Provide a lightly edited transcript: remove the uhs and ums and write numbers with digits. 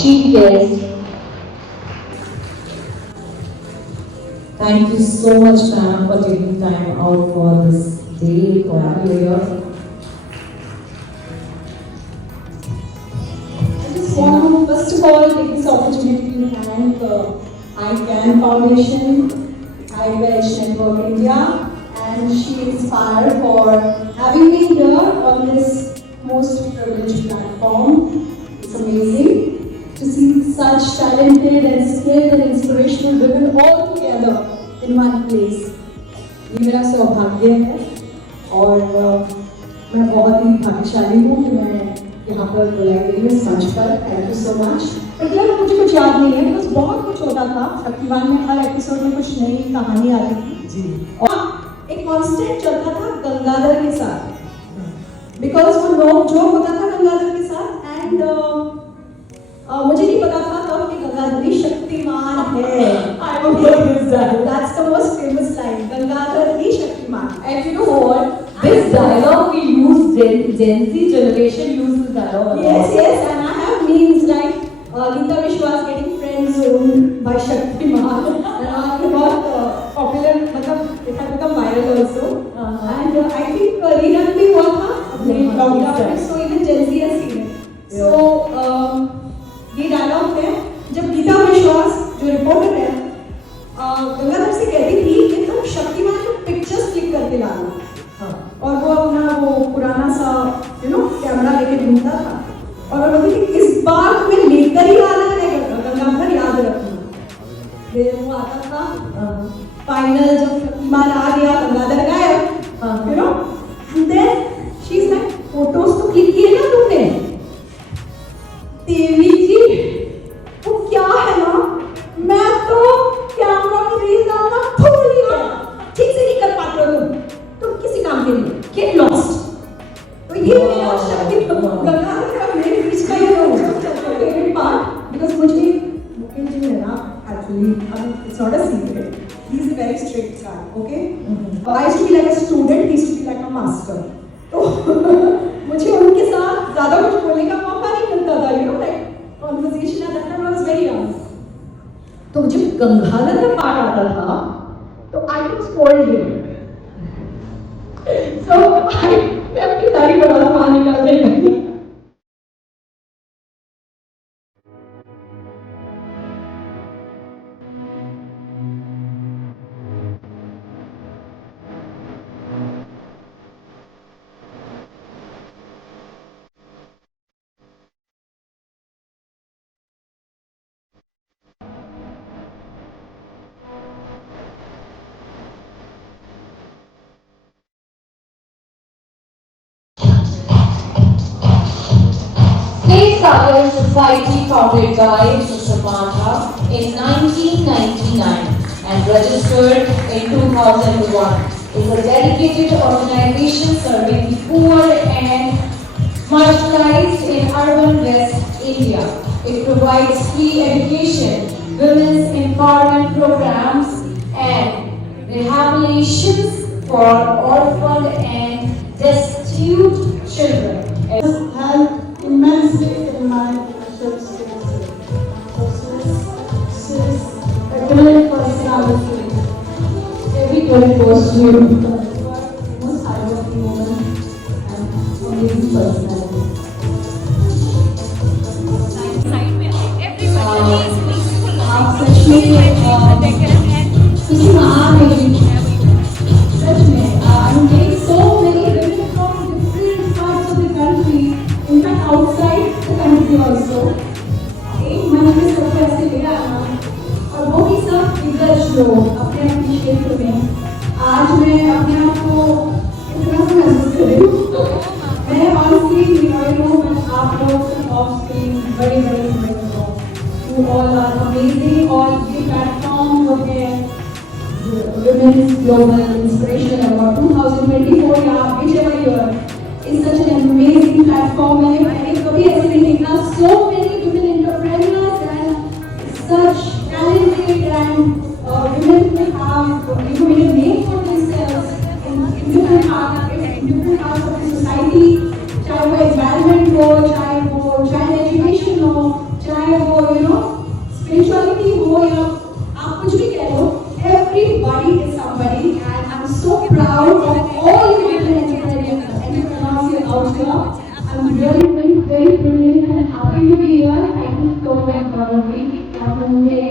chief guest. Thank you so much, ma'am, for taking time out for this day for you here. I just want to first of all take this opportunity to thank ICANN Foundation, iWedge Network India, and She Inspire for having me here on this most privileged platform. It's amazing to see such talented and skilled and inspirational women all together in one place. ये मेरा सौभाग्य है और मैं बहुत ही भाग्यशाली हूँ कि मैं यहाँ पर बुलाई गई हूँ इस मंच पर। Thank you so much. But यार मुझे कुछ याद नहीं है बिकॉज बहुत कुछ होता था। शक्तिमान में हर एपिसोड में कुछ नई कहानी आती थी जी। और एक कॉन्स्टेंट चलता था गंगाधर के साथ बिकॉज वो नोक जोक होता था गंगाधर के साथ एंड मुझे नहीं पता था तब कि गंगाधर ही शक्तिमान है। I will get this done. That's the most famous line. Gangadhar he Shaktimaan. And you know what? This dialogue we use, Gen Z generation uses dialogue. Yes, yes, and I have memes like Geeta Vishwas getting friend zoned by Shaktiman, and I got popular. मतलब it has become viral also. And I think rerun भी हुआ था अपने lockdown में, so even Gen Z has seen it. So ये डायलॉग है जब गीता विश्वास जो रिपोर्टर है गंगाधर से कहती थी कि तुम शक्तिमान को पिक्चर्स क्लिक करके लाना। और वो अपना वो पुराना सा कैमरा लेके घूमता था और वो बोलती थी इस बार तुम्हें लेकर ही आना है गंगाधर, याद रखना। फिर वो आता था फाइनल जब शक्तिमान आ गया गंगाधर गायब and then she is like photos तो क्लिक किए ना तुमने देवी जी, वो क्या है ना मैं तो कैमरा की रील डालना भूल ही गया, ठीक से नहीं कर पाते हो तुम किसी काम के लिए गेट लॉस्ट। तो ये मेरा शक्ति गंगाधर का मेरे बीच का ये फेवरेट पार्ट बिकॉज मुझे मुकेश जी है ना actually it's not a secret he is a very strict guy okay I used to be like a student he used to be like a master. तो मुझे उनके साथ ज्यादा कुछ बोलने का मौका नहीं मिलता था like conversation at that time I was very young. तो जब गंगाधर का पार्ट आता था तो I was spoiled him so मैं अपनी सारी बड़ा कहानी निकाल रही। State Sagar Society, founded by Mr. Mata in 1999 and registered in 2001, is a dedicated organization serving the poor and marginalized in urban West India. It provides free education, women's empowerment programs, and rehabilitations for orphaned and destitute children. Helped immensely in my friendships with cis, equivalent personality. Everybody goes through Most hardworking woman and amazing personality. आप सच में किसी महान होगी सच में I'm getting so many women from different parts of the country, in fact outside the country also. एक मंच में सबको ऐसे ले आना और वो भी सब दिग्गज लोग अपने अपने क्षेत्र में। आज मैं अपने आप को इतना सा महसूस कर रही हूँ। मैं ऑनस्क्रीन हीरोइन हूँ, मैं आप लोग सिर्फ ऑफ स्क्रीन बड़ी बड़ी हीरोइन हूँ। You all are amazing और ये प्लेटफॉर्म हो गया Women's Global Inspiration Award 2024 या whichever year is such an amazing platform है। मैंने कभी ऐसे नहीं देखा so many women entrepreneurs and such talented and women who have made a name for themselves in different parts of the society, चाहे वो environment हो, चाहे education हो, चाहे वो everybody is somebody, and I'm so proud of all the women entrepreneurs here out here. I'm really very, very privileged and happy to be here. Thank you so much for having me.